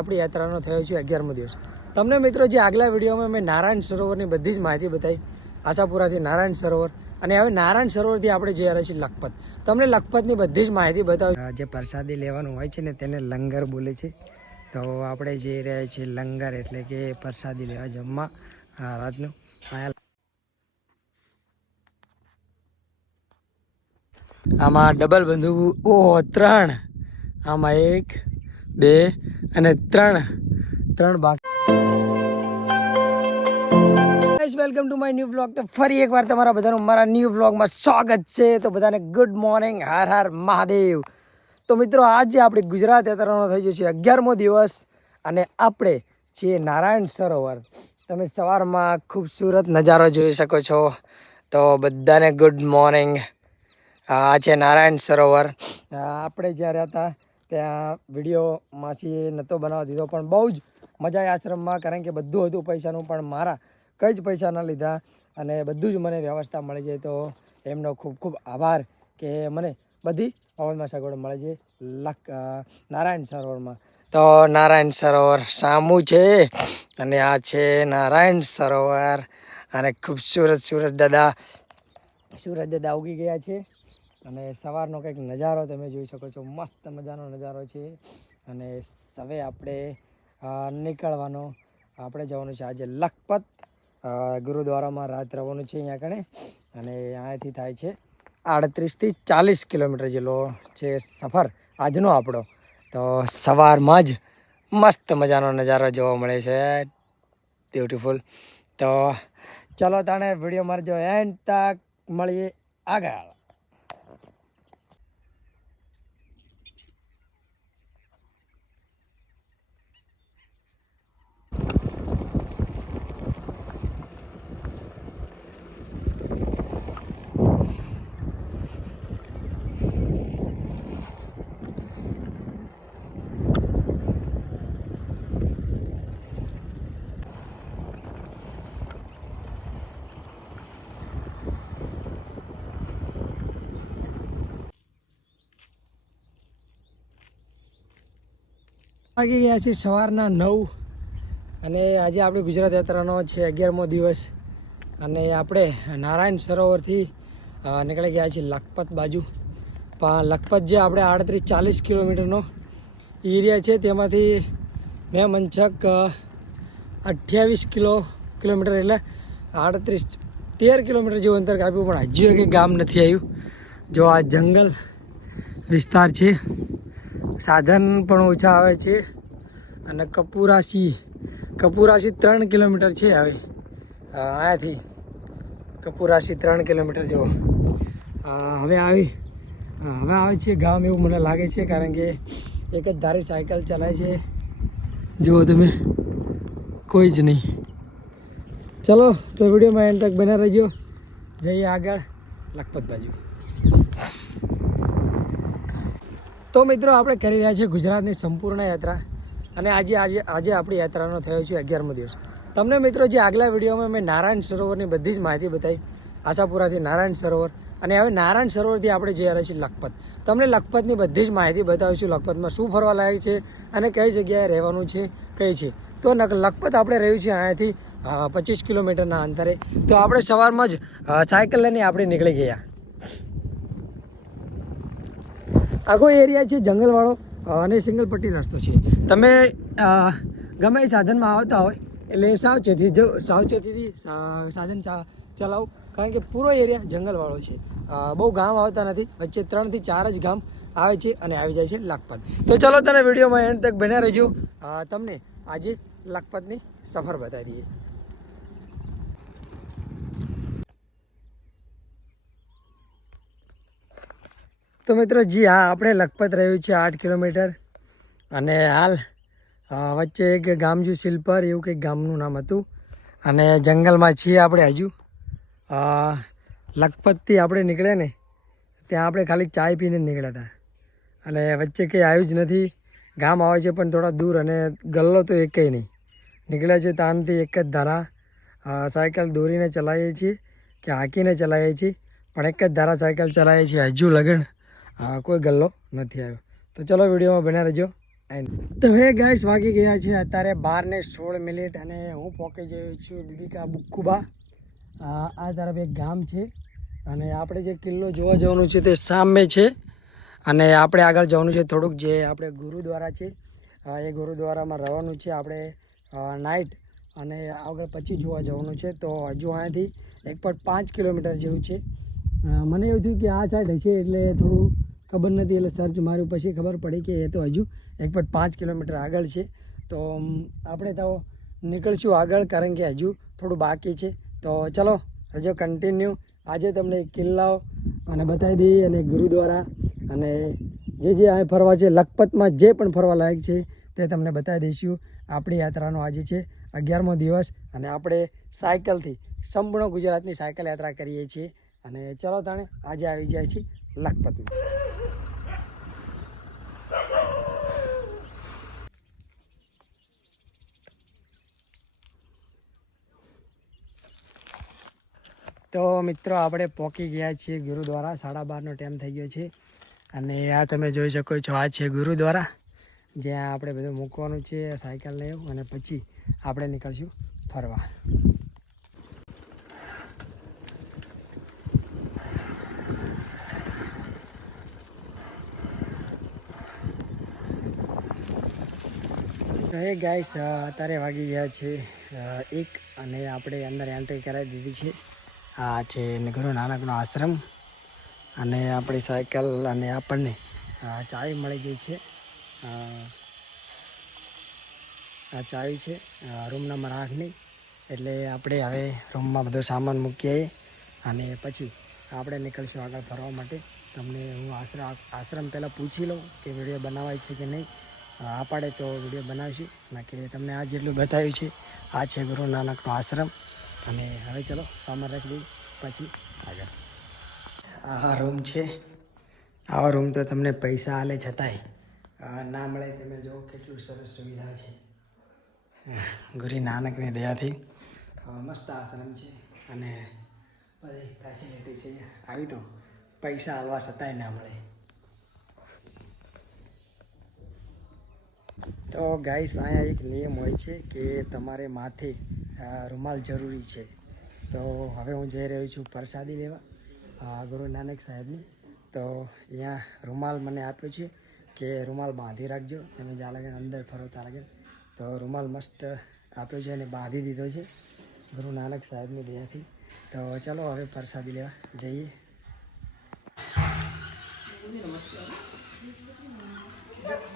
આપણી યાત્રાનો થયો છે અગિયારમો દિવસ. તમને મિત્રો જે આગલા વિડીયોમાં મેં નારાયણ સરોવરની બધી જ માહિતી બતાવી, આશાપુરાથી નારાયણ સરોવર અને હવે નારાયણ સરોવરથી આપણે જઈ રહ્યા છીએ લખપત. તમને લખપતની બધી જ માહિતી બતાવી. જે પ્રસાદી લેવાનું હોય છે ને તેને લંગર બોલે છે. તો આપણે જઈ રહ્યા છીએ લંગર એટલે કે પ્રસાદી લેવા જમવા રાતનું. આમાં ડબલ બંદૂક, ઓહો, ત્રણ. આમાં એક બે અને ત્રણ. ત્રણ બાકી. Welcome to my new blog તો ફરી એકવાર તમારા બધાનું મારા ન્યૂ બ્લોગમાં સ્વાગત છે. તો બધાને ગુડ મોર્નિંગ હર હર મહાદેવ. તો મિત્રો, આજે આપણે ગુજરાત યાત્રાનો થઈ જશે અગિયારમો દિવસ અને આપણે છીએ નારાયણ સરોવર. તમે સવારમાં ખૂબસૂરત નજારો જોઈ શકો છો. તો બધાને ગુડ મોર્નિંગ આ છે નારાયણ સરોવર. આપણે જ્યારે હતા ત્યાં વીડિયો માસીએ નહોતો બનાવવા દીધો, પણ બહુ જ મજા આશ્રમમાં, કારણ કે બધું હતું પૈસાનું, પણ મારા કંઈ જ પૈસા ન લીધા અને બધું જ મને વ્યવસ્થા મળી જાય તો એમનો ખૂબ ખૂબ આભાર કે મને બધી પવનમાં સગવડ મળે છે લક નારાયણ સરોવરમાં. તો નારાયણ સરોવર સામું છે અને આ છે નારાયણ સરોવર અને ખૂબસૂરત સુરત દાદા સુરત દાદા ઉગી ગયા છે. અને સવારનો કંઈક નજારો તમે જોઈ શકો છો. મસ્ત મજાનો નજારો છે. અને હવે આપણે નીકળવાનો, આપણે જવાનું છે. આજે લખપત ગુરુદ્વારામાં રાત રહેવાનું છે અહીંયા કણે. અને અહીંયાથી થાય છે આડત્રીસથી ચાલીસ કિલોમીટર જેટલો છે સફર આજનો આપણો. તો સવારમાં જ મસ્ત મજાનો નજારો જોવા મળે છે. બ્યુટીફુલ તો ચલો તાણે વીડિયો મારજો. એન્ડ તક મળીએ આગળ. વાગી ગયા છે સવારના નવ અને આજે આપણે ગુજરાત યાત્રાનો છે અગિયારમો દિવસ અને આપણે નારાયણ સરોવરથી નીકળી ગયા છીએ લખપત બાજુ. પણ લખપત જે આપણે આડત્રીસ ચાલીસ કિલોમીટરનો એરિયા છે તેમાંથી મેં મંચક અઠ્યાવીસ કિલો, કિલોમીટર એટલે આડત્રીસ તેર કિલોમીટર જેવું અંતર કાપ્યું, પણ હજુ એક ગામ નથી આવ્યું. જો આ જંગલ વિસ્તાર છે સાધન પણ ઓછા આવે છે અને કપૂરાશી કપૂરાશી ત્રણ કિલોમીટર છે હવે. અહીંયાથી કપૂરાશી ત્રણ કિલોમીટર જેવો હવે આવી હવે આવે છે ગામ એવું મને લાગે છે કારણ કે એક જ ધારી સાયકલ ચલાય છે. જુઓ તમે, કોઈ જ નહીં. ચલો, તો વિડીયોમાં એન્ડ તક બના રહેજો. જઈએ આગળ, લખપત બાજુ. તો મિત્રો આપણે કરી રહ્યા છીએ ગુજરાતની સંપૂર્ણ યાત્રા અને આજે આજે આજે આપણી યાત્રાનો થયો છે અગિયારમો દિવસ. તમને મિત્રો જે આગલા વિડીયોમાં મેં નારાયણ સરોવરની બધી જ માહિતી બતાવી, આશાપુરાથી નારાયણ સરોવર અને હવે નારાયણ સરોવરથી આપણે જઈ રહ્યા છીએ લખપત. તમને લખપતની બધી જ માહિતી બતાવીશું લખપતમાં શું ફરવા લાયક છે અને કઈ જગ્યાએ રહેવાનું છે, કઈ છે. તો લખપત આપણે રહ્યું છે અહીંયાથી પચીસ કિલોમીટરના અંતરે. તો આપણે સવારમાં જ સાયકલ લઈને આપણે નીકળી ગયા. આખો એરિયા છે જંગલવાળો, અને સિંગલ પટ્ટી રસ્તો છે. તમે ગમે એ સાધનમાં આવતા હોય, એટલે સાવચેતી જો, સાવચેતીથી સાધન ચલાવો. કારણ કે પૂરો એરિયા જંગલવાળો છે. બહુ ગામ આવતા નથી. વચ્ચે ત્રણથી ચાર જ ગામ આવે છે અને આવી જાય છે લખપત. તો ચલો તને વિડીયોમાં એન્ડ તક બન્યા રહેજો તમને આજે લખપતની સફર બતાવી દઈએ. તો મિત્રો જી, હા, આપણે લખપત રહ્યું છે આઠ કિલોમીટર. અને હાલ વચ્ચે એક ગામજુ શિલ્પર, એવું કંઈક ગામનું નામ હતું. અને જંગલમાં છીએ આપણે હજુ. લખપતથી આપણે નીકળ્યા ને, ત્યાં આપણે ખાલી ચાય પીને જ નીકળ્યા હતા. અને વચ્ચે કંઈ આવ્યું જ નથી. ગામ આવે છે પણ થોડા દૂર અને ગલ્લો તો એક નહીં. નીકળ્યા છે તાનથી એક જ ધારા. સાયકલ દોરીને ચલાવીએ છીએ કે હાંકીને ચલાવીએ છીએ. પણ એક જ ધારા સાયકલ ચલાવીએ છીએ. હજુ લગન કોઈ ગલ્લો નથી આવ્યો. તો ચલો વિડીયોમાં બન્યા રહેજો. તો હે ગાઈસ વાગી ગયા છે. અત્યારે બાર ને સોળ મિનિટ અને હું પહોંચી ગયો છું બીબીકા બુક્કુબા. આ તરફ એક ગામ છે અને આપણે જે કિલ્લો જોવા જવાનું છે તે સામે છે. અને આપણે આગળ જવાનું છે થોડુંક જે આપણે ગુરુદ્વારા છે. એ ગુરુદ્વારામાં રહેવાનું છે. આપણે નાઇટ અને આગળ પછી જોવા જવાનું છે. તો હજુ અહીંયાથી એક પોઈન્ટ પાંચ કિલોમીટર જેવું છે. મને એવું થયું કે આ સાઈડ હશે એટલે થોડું ખબર નથી, એટલે સર્ચ માર્યું. પછી ખબર પડી કે એ તો હજુ એક પોઈન્ટ પાંચ કિલોમીટર આગળ છે. તો આપણે તો નીકળશું આગળ, કારણ કે હજુ થોડું બાકી છે. તો ચલો, હજુ કન્ટિન્યુ આજે તમને કિલ્લાઓ અને બતાવી દઈએ અને ગુરુદ્વારા અને જે જે અહીં ફરવા છે, લખપતમાં જે પણ ફરવા લાયક છે, તે તમને બતાવી દઈશું. આપણી યાત્રાનો આજે છે અગિયારમો દિવસ અને આપણે સાયકલથી સંપૂર્ણ ગુજરાતની સાયકલ યાત્રા કરીએ છીએ. અને ચલો તાણે, આજે આવી જાય છે લખપતમાં. તો મિત્રો, આપણે પહોંચી ગયા છીએ ગુરુદ્વારા. સાડા બારનો ટાઈમ થઈ ગયો છે. અને આ તમે જોઈ શકો છો, આ છે ગુરુદ્વારા. જ્યાં આપણે બધું મૂકવાનું છે, સાયકલ એવું. અને પછી આપણે નીકળશું ફરવા. હે ગાઈસ અત્યારે વાગી ગયા છે એક અને આપણે અંદર એન્ટ્રી કરાવી દીધી છે. આ છે ગુરુ નાનકનો આશ્રમ અને આપણી સાયકલ અને આપણને ચાવી મળી ગઈ છે. આ ચાવી છે રૂમ નંબર આઠની એટલે આપણે હવે રૂમમાં બધો સામાન મૂકીએ અને પછી આપણે નીકળીશું આગળ ફરવા માટે. તમને હું આશ્રમ આશ્રમ પહેલાં પૂછી લઉં કે વીડિયો બનાવાય છે કે નહીં. આ પાડે તો વીડિયો બનાવીશું. બાકી તમને આ જેટલું બતાવ્યું છે, આ છે ગુરુ નાનકનો આશ્રમ. અને હવે ચલો, સામાન રાખી દઈએ, પછી આગળ. આ રૂમ છે. આવા રૂમ તો તમને પૈસા આલે છતાંય. ના મળે તમે જો કેટલું સરસ સુવિધા છે. ગુરુ નાનકની દયાથી. મસ્ત આશ્રમ છે. અને બધી ફેસિલિટી છે. આવી તો પૈસા આવવા છતાંય ના મળે. તો ગાઈસ, અહીંયા એક નિયમ હોય છે કે તમારે માથે રૂમાલ જરૂરી છે. તો હવે હું જઈ રહ્યો છું પ્રસાદી લેવા ગુરુ નાનક સાહેબની. તો અહીંયા રૂમાલ મને આપ્યો છે કે રૂમાલ બાંધી રાખજો તમે જ્યાં લાગે અંદર ફરો ત્યાં લાગે તો રૂમાલ મસ્ત આપ્યો છે અને બાંધી દીધો છે ગુરુ નાનક સાહેબની દયાથી. તો ચલો હવે પ્રસાદી લેવા જઈએ.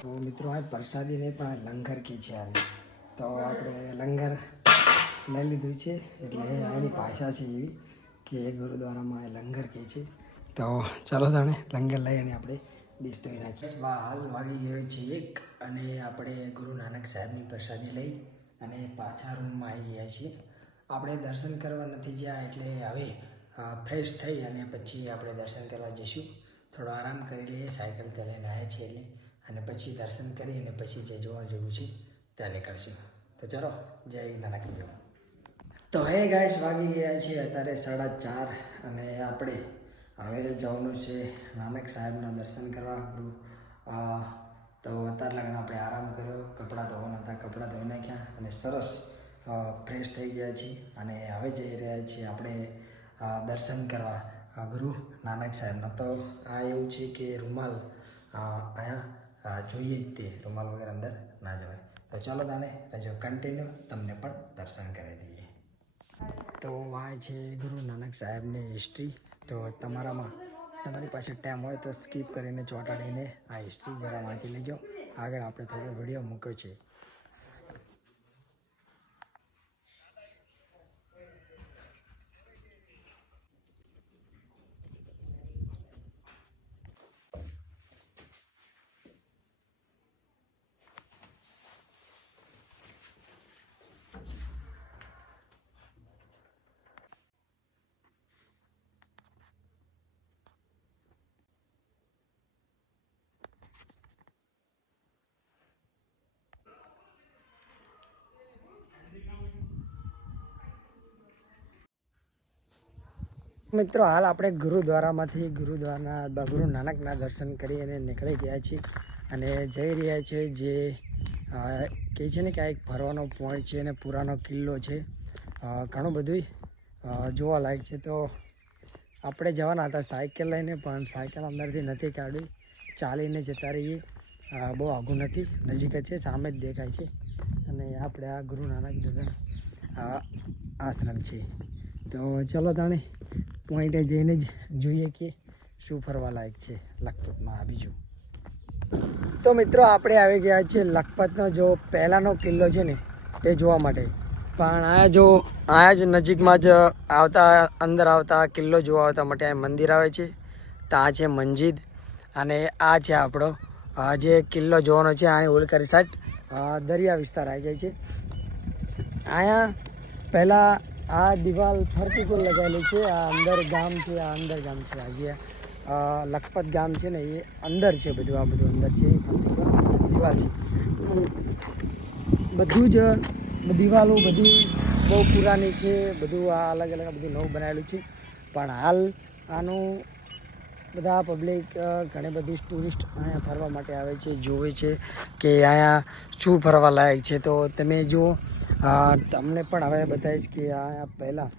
તો મિત્રો, આ પ્રસાદી નહીં પણ લંગર કે છે આને. તો આપણે લંગર લઈ લીધું છે, એટલે આની ભાષા છે એવી કે ગુરુદ્વારામાં એ લંગર કહે છે. તો ચાલો તાણે લંગર લઈ અને આપણે ડીશ ધોઈ નાખીએ હાલ વાગી ગયો છે એક અને આપણે ગુરુ નાનક સાહેબની પ્રસાદી લઈ અને પાછા રૂમમાં આવી ગયા છીએ. આપણે દર્શન કરવા નથી જ્યાં, એટલે હવે ફ્રેશ થઈ અને પછી આપણે દર્શન કરવા જઈશું. થોડો આરામ કરી લઈએ, સાયકલ ચલાવીને આવ્યા છીએ એટલે. અને પછી દર્શન કરી અને પછી જે જોવા જેવું છે, ત્યાં નીકળશું. તો ચલો, જય નાનક દેવ તો હે ગાઈસ વાગી ગયા છે અત્યારે સાડા ચાર અને આપણે હવે જવાનું છે નાનક સાહેબના દર્શન કરવા ગુરુ તો અત્યારે લગ્ન આપણે આરામ કર્યો, કપડાં ધોવાના હતા, કપડાં ધોઈ નાખ્યા અને સરસ ફ્રેશ થઈ ગયા છીએ. અને હવે જઈ રહ્યા છીએ આપણે દર્શન કરવા ગુરુ નાનક સાહેબના. તો આ એવું છે કે રૂમાલ અહીંયા જોઈએ જ તે રૂમાલ વગર અંદર ના જવાય. તો ચાલો તાણે રજો કન્ટિન્યુ તમને પણ દર્શન કરી દઈએ. તો આ છે ગુરુ નાનક સાહેબની હિસ્ટ્રી તો તમારામાં તમારી પાસે ટાઈમ હોય તો સ્કીપ કરીને ચોંટાડીને આ હિસ્ટ્રી જરા વાંચી લેજો. આગળ આપણે થોડો વીડિયો મૂક્યો છે. મિત્રો, હાલ આપણે ગુરુદ્વારામાંથી, ગુરુદ્વારાના ગુરુ નાનકના દર્શન કરી અને નીકળી ગયા છીએ અને જઈ રહ્યા છે જે કહે છે ને કે આ એક ફરવાનો પોઈન્ટ છે અને પુરાનો કિલ્લો છે. ઘણું બધું જોવાલાયક છે. તો આપણે જવાના હતા સાયકલ લઈને, પણ સાયકલ અંદરથી નથી કાઢવી ચાલીને જતા રહીએ. બહુ આઘું નથી. નજીક જ છે, સામે જ દેખાય છે. અને આપણે આ ગુરુ નાનક દાદા આશ્રમ છે. તો ચલો તાણે પોઈન્ટે જઈને જ જોઈએ કે શું ફરવા લાયક છે લખપતમાં આ બીજું. તો મિત્રો, આપણે આવી ગયા છીએ લખપતનો જો પહેલાંનો કિલ્લો છે ને, તે જોવા માટે. પણ આ જો, આ જ નજીકમાં જ આવતા, અંદર આવતા કિલ્લો જોવા આવતા માટે આ મંદિર આવે છે. ત્યાં છે મંજિદ અને આ છે આપણો જે કિલ્લો જોવાનો છે, આ ઓળકારી સાઈડ દરિયા વિસ્તાર આવી જાય છે. અહીંયા પહેલાં આ દિવાલ ફરતી કુલ લગાવેલી છે. આ અંદર ગામ છે આ અંદર ગામ છે. આ જે લખપત ગામ છે ને એ અંદર છે બધું આ બધું અંદર છે. ફરતી દિવાલ છે. બધું જ દિવાલો બધી બહુ પુરાની છે. બધું આ અલગ અલગ બધું નવું બનાવેલું છે. પણ હાલ આનું બધા પબ્લિક ઘણી બધી ટુરિસ્ટ અહીંયા ફરવા માટે આવે છે જોવે છે કે અહીંયા શું ફરવા લાયક છે. તો તમે અ, તમને પણ હવે બતાવીશ કે આ પહેલાં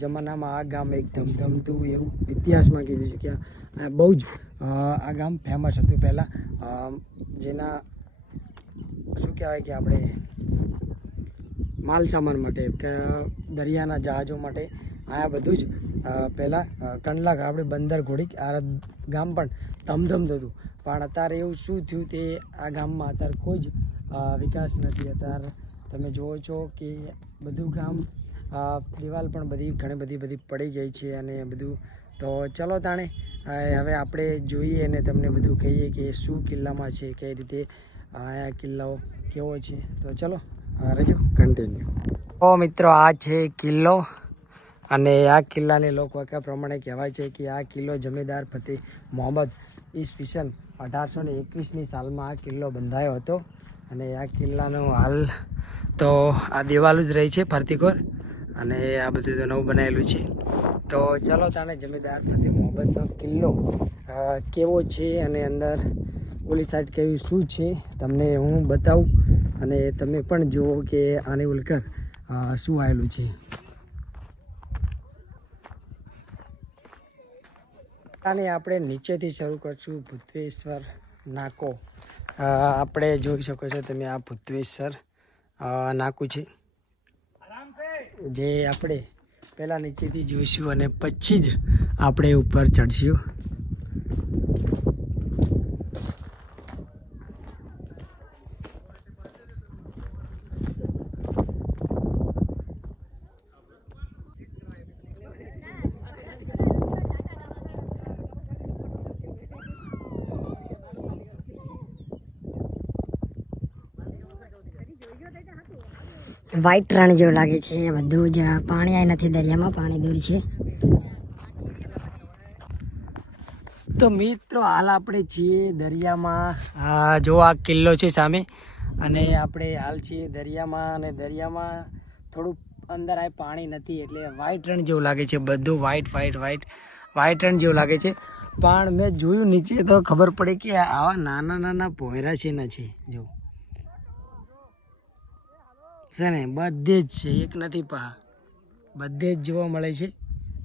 જમાનામાં આ ગામ એક ધમધમતું એવું ઇતિહાસમાં કીધું છે કે બહુ જ આ ગામ ફેમસ હતું પહેલાં. જેના, શું કહેવાય કે આપણે માલ સામાન માટે, કે દરિયાના જહાજો માટે, આ બધું જ પહેલાં કંડલાક કંડલા આપણે બંદર ઘોડી, આ ગામ પણ ધમધમતું હતું. પણ અત્યારે એવું શું થયું તે આ ગામમાં અત્યારે કોઈ જ વિકાસ નથી. અત્યારે તમે જુઓ છો કે બધું ગામ દિવાલ પણ બધી ઘણી બધી બધી પડી ગઈ છે અને બધું. તો ચલો તાણે હવે આપણે જોઈએ અને તમને બધું કહીએ કે શું કિલ્લામાં છે કઈ રીતે આ કિલ્લાઓ કેવો છે. તો ચલો રજૂ. કન્ટિન્યુ તો મિત્રો આ છે કિલ્લો અને આ કિલ્લાને લોકવાક્ય પ્રમાણે કહેવાય છે કે આ કિલ્લો જમીદાર ફતેહ મોહમ્મદ ઈસવીસન અઢારસો ને એકવીસની સાલમાં આ કિલ્લો બંધાયો હતો. અને આ કિલ્લાનો હાલ તો આ દિવાલો જ રહી છે ફરતીકોર અને આ બધું તો નવું બનાવેલું છે. તો ચલો તાને જમીદાર ફરતી મોહબ્બતનો કિલ્લો કેવો છે અને અંદર ઓલી સાઈડ કેવી, શું છે તમને હું બતાવું. અને તમે પણ જુઓ કે આની ઉલકર શું આવેલું છે. અને આપણે નીચેથી શરૂ કરશું ભૂતવેશ્વર નાકો. આપણે જોઈ શકો છો તમે આ ભૂતવેશ સર નાકું છે. જે આપણે પહેલાં નીચેથી જોઈશું અને પછી જ આપણે ઉપર ચડશું. વ્હાઈટ રણ જેવું લાગે છે. બધું જ પાણી આ નથી દરિયામાં, પાણી દૂર છે. તો મિત્રો, હાલ આપણે છીએ દરિયામાં. જો આ કિલ્લો છે સામે, અને આપણે હાલ છીએ દરિયામાં, અને દરિયામાં થોડુંક અંદર આ પાણી નથી, એટલે વ્હાઈટ રણ જેવું લાગે છે. બધું વ્હાઈટ વ્હાઈટ વ્હાઈટ વ્હાઈટ રણ જેવું લાગે છે. પણ મેં જોયું નીચે, તો ખબર પડી કે આવા નાના નાના પોયરા છે ને છે, જો. છે ને, બધે જ છે, એક નથી પા. બધે જ જોવા મળે છે.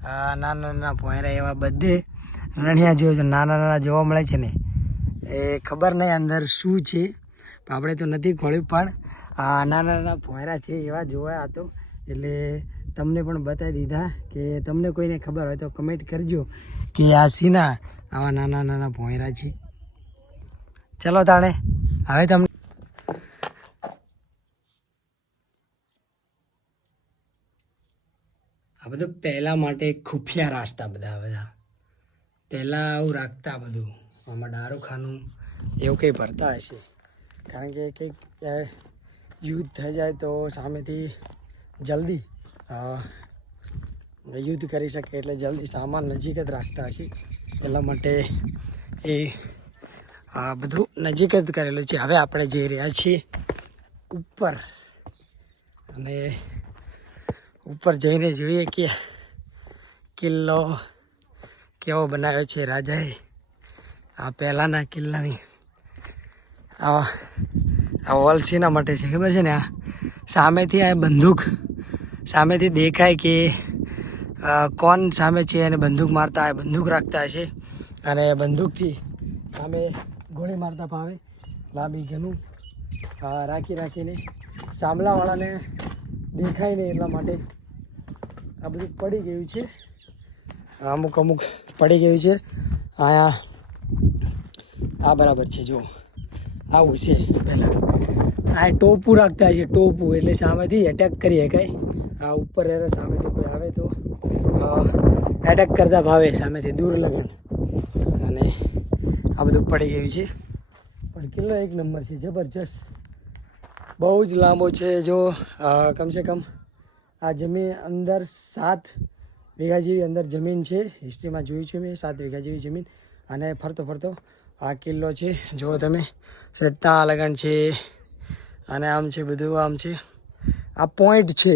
નાના નાના પોયરા એવા બધે રણિયા જેવું છે, નાના નાના જોવા મળે છે ને. એ ખબર નહીં અંદર શું છે. આપણે તો નથી ખોળ્યું, પણ આ નાના નાના પોયરા છે એવા જોવા તો. એટલે તમને પણ બતાવી દીધા કે તમને કોઈને ખબર હોય તો કમેન્ટ કરજો કે આ સીના આવા નાના નાના પોયરા છે. ચલો તાણે, હવે તમને આ બધું પહેલાં માટે ખુફિયા રાખતા બધા બધા. પહેલાં આવું રાખતા બધું. આમાં દારૂખાનું એવું કંઈ ભરતા હશે. કારણ કે કંઈક યુદ્ધ થઈ જાય તો સામેથી જલ્દી યુદ્ધ કરી શકે એટલે જલ્દી સામાન નજીક જ રાખતા હશે. એટલા માટે એ, આ બધું નજીક જ કરેલું છે. હવે આપણે જઈ રહ્યા છીએ, ઉપર. અને ઉપર જઈને જોઈએ કે કિલ્લો કેવો બનાવ્યો છે રાજાએ. આ પહેલાંના કિલ્લાની આ આ વોલ માટે છે ખબર છે ને? આ સામેથી આ બંદૂક, સામેથી દેખાય કે કોણ સામે છે અને બંદૂક મારતા હોય બંદૂક રાખતા હશે અને બંદૂકથી સામે ગોળી મારતા ફાવે લાંબી ઘનું રાખી રાખીને સામલાવાળાને દેખાય નહીં એટલા માટે. આ બધું પડી ગયું છે. અમુક અમુક પડી ગયું છે. અહીંયા આ બરાબર છે જો આવું છે પહેલાં. આ ટોપું રાખતા છે, ટોપું. એટલે સામેથી એટેક કરી શકાય. આ ઉપર રહેલો સામેથી કોઈ આવે તો એટેક કરતા ભાવે સામેથી દૂર લગન. અને આ બધું પડી ગયું છે. પણ કેટલો એક નંબર છે, જબરજસ્ત. બહુ જ લાંબો છે. જો કમસે કમ આ જમીન અંદર સાત વીઘા જેવી અંદર જમીન છે. હિસ્ટ્રીમાં જોયું છે મેં, સાત વીઘા જેવી જમીન. અને ફરતો ફરતો આ કિલ્લો છે. જુઓ તમે સટ્ટા લગન છે અને આમ છે, બધું આમ છે. આ પોઈન્ટ છે.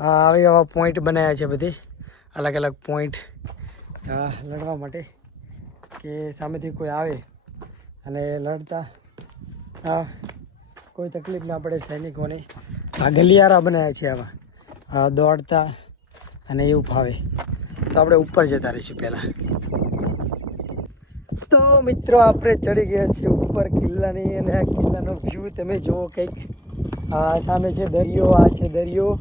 આવી આવા પોઈન્ટ બનાવ્યા છે બધે. અલગ અલગ પોઈન્ટ લડવા માટે કે સામેથી કોઈ આવે અને લડતા કોઈ તકલીફ ના પડે સૈનિકોને. આ ગલિયારા બનાવ્યા છે આવા. દોડતા અને એવું ફાવે તો આપણે ઉપર જતા રહીશું પહેલાં. તો મિત્રો, આપણે ચડી ગયા છીએ ઉપર કિલ્લાની અને આ કિલ્લાનો વ્યૂ તમે જુઓ કંઈક. આ સામે છે દરિયો, આ છે દરિયો.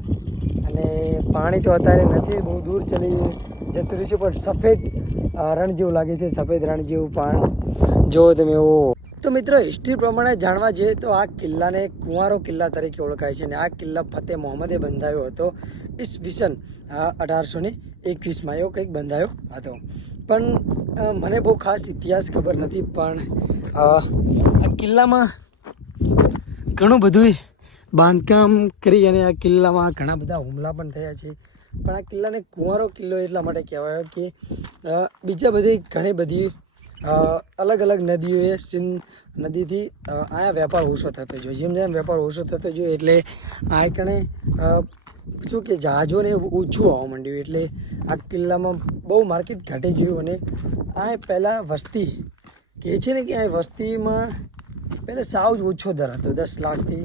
અને પાણી તો અત્યારે નથી, બહુ દૂર ચડી જતું રહ્યું છે, પણ સફેદ રણ જેવું લાગે છે, સફેદ રણ જેવું પાણી. જો તમે એવો મિત્રો હિસ્ટ્રી પ્રમાણે જાણવા જઈએ તો આ કિલ્લાને કુંવારો કિલ્લા તરીકે ઓળખાય છે અને આ કિલ્લા ફતેહ મોહમ્મદે બંધાવ્યો હતો. ઈસવીસન અઢારસો ને એકવીસમાં એવો કંઈક બંધાયો હતો. પણ મને બહુ ખાસ ઇતિહાસ ખબર નથી, પણ આ કિલ્લામાં ઘણું બધું બાંધકામ કરી અને આ કિલ્લામાં ઘણા બધા હુમલા પણ થયા છે. પણ આ કિલ્લાને કુંવારો કિલ્લો એટલા માટે કહેવાયો કે બીજા બધી ઘણી બધી અલગ અલગ નદીઓએ સિંધ નદીથી અહીંયા વેપાર ઓછો થતો જોઈએ જેમ જેમ વેપાર ઓછો થતો જોઈએ એટલે આ કણે શું કે જહાજોને ઓછું આવવા માંડ્યું. એટલે આ કિલ્લામાં બહુ માર્કેટ ઘટી ગયું અને આ પહેલાં વસ્તી, કહે છે ને કે આ વસ્તીમાં પહેલાં સાવ જ ઓછો દર હતો. દસ લાખથી,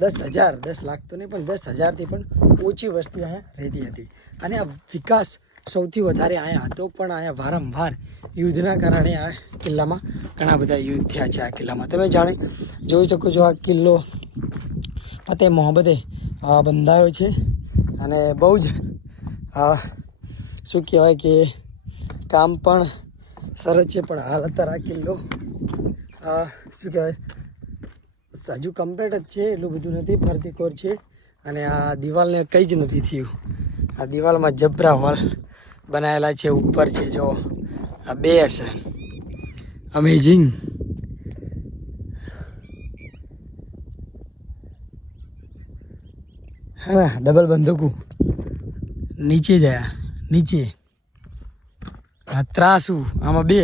દસ હજાર, દસ લાખ તો નહીં, પણ દસ હજારથી પણ ઓછી વસ્તી અહીંયા રહેતી હતી. અને આ વિકાસ સૌથી વધારે અહીંયા હતો, પણ અહીંયા વારંવાર યુદ્ધના કારણે આ કિલ્લામાં ઘણા બધા યુદ્ધ થયા છે આ કિલ્લામાં. તમે જાણે, જોઈ શકો છો આ કિલ્લો ફતે મોહમ્મદે બંધાયો છે. અને બહુ જ શું કહેવાય કે કામ પણ સરસ છે, પણ હાલ અત્યારે આ કિલ્લો શું કહેવાય, હજુ કમ્પ્લીટ જ છે, એટલું બધું નથી, ફરતી કોર છે. અને આ દિવાલને કંઈ જ નથી થયું. આ દિવાલમાં જબરા હોલ બનાવેલા છે, ઉપર છે, જો. આ બે હશે. અમેઝિંગ હા ડબલ બંદૂકો. નીચે જયા, નીચે. આ ત્રાસુ આમાં બે.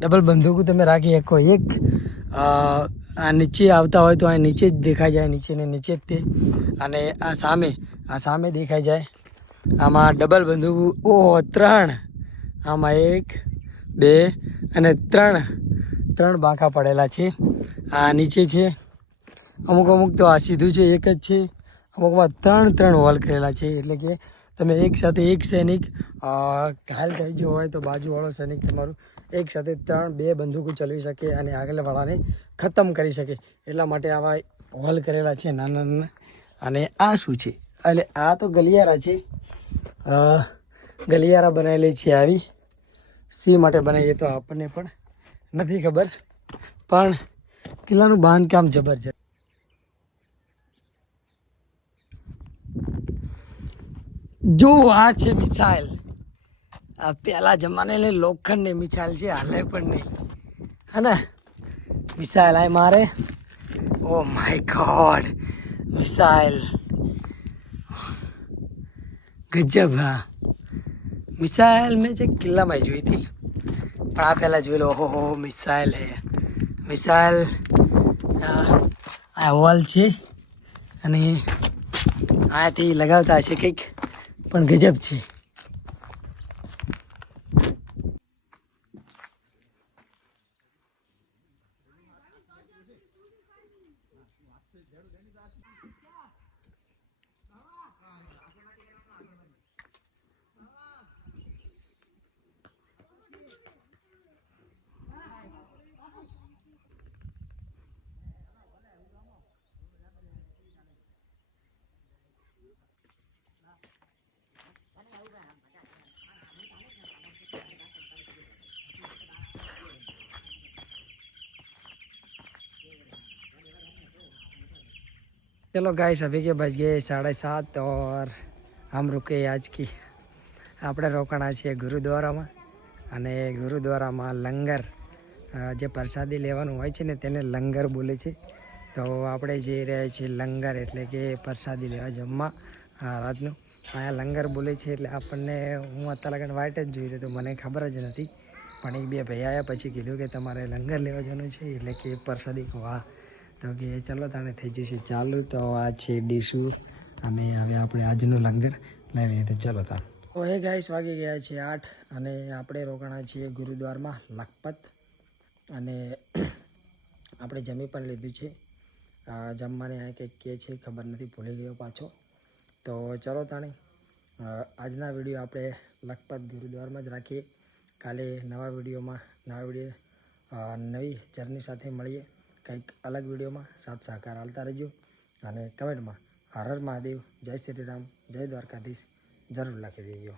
ડબલ બંદૂકો તમે રાખી શકો. એક આ નીચે આવતા હોય તો આ નીચે જ દેખાઈ જાય નીચે ને નીચે જ તે. અને આ સામે આ સામે દેખાઈ જાય. આમાં ડબલ બંદૂક, ઓહો, ત્રણ. આમાં એક, બે અને ત્રણ. ત્રણ બાંખા પડેલા છે. આ નીચે છે. અમુક અમુક તો આ સીધું છે, એક જ છે. અમુકમાં ત્રણ ત્રણ હોલ કરેલા છે. એટલે કે તમે એક સાથે એક સૈનિક ઘાયલ થઈ ગયો હોય તો બાજુવાળો સૈનિક તમારું એક સાથે ત્રણ, બે બંદૂકો ચલાવી શકે અને આગળવાળાને ખતમ કરી શકે. એટલા માટે આવા હોલ કરેલા છે નાના નાના. અને આ શું છે? એટલે આ તો ગલિયારા છે. ગલિયારા બનાવેલી છે આવી. સી માટે બનાવીએ તો આપણને પણ નથી ખબર. પણ કિલ્લાનું બાંધકામ જબરજસ્ત જો આ છે મિસાઇલ. આ પહેલા જમાને લોખંડની મિસાઇલ છે, હાલે પણ નહીં. હે મિસાઇલ આય મારે. Oh my god missile. ગજબ, હા. મિસાઇલ મેં જે કિલ્લામાં જોઈ હતી. પણ આ પહેલાં જોઈ લો ઓહો મિસાઇલ હે. મિસાઇલ આ હોલ છે. અને આથી લગાવતા હશે કંઈક. પણ ગજબ છે. चलो गाइस अभी के बज गए साढ़े सात और हम रुके आज की આપણે રોકાણા છીએ ગુરુદ્વારામાં અને ગુરુદ્વારામાં લંગર અ, જે પ્રસાદી લેવાનું હોય છે ને તેને લંગર બોલે છે તો આપણે જઈ રહ્યા છીએ લંગર એટલે કે પ્રસાદી લેવા જમવા આ રાતનું અહીંયા લંગર બોલે છે એટલે આપણને હું અત્યારે લગન વાઇટ જ જોઈ રહ્યો તો મને ખબર જ નથી પણ એક બે ભાઈ આવ્યા પછી કીધું કે તમારે લંગર લેવા જવાનું છે એટલે કે પ્રસાદી વાહ તો કે ચલો તાણે થઈ જશે. ચાલુ તો આ છે ડીશું અને હવે આપણે આજનું લંગર લઈ લઈએ તો ચલો તા. તો હે ગાઈસ, વાગી ગયા છે આઠ અને આપણે રોકાણા છીએ ગુરુદ્વારમાં લખપત. અને આપણે જમી પણ લીધું છે. જમવાને આ કંઈક કે છે, ખબર નથી, ભૂલી ગયો પાછો. તો ચલો તાણે આજના વીડિયો આપણે લખપત ગુરુદ્વારમાં જ રાખીએ. કાલે નવા વિડીયોમાં, નવા વીડિયો નવી જર્ની સાથે મળીએ. કંઈક અલગ વિડીયોમાં સાથ સહકાર હાલતા રહેજો અને કમેન્ટમાં હર હર મહાદેવ, જય શ્રી રામ, જય દ્વારકાધીશ જરૂર લખી દેજો.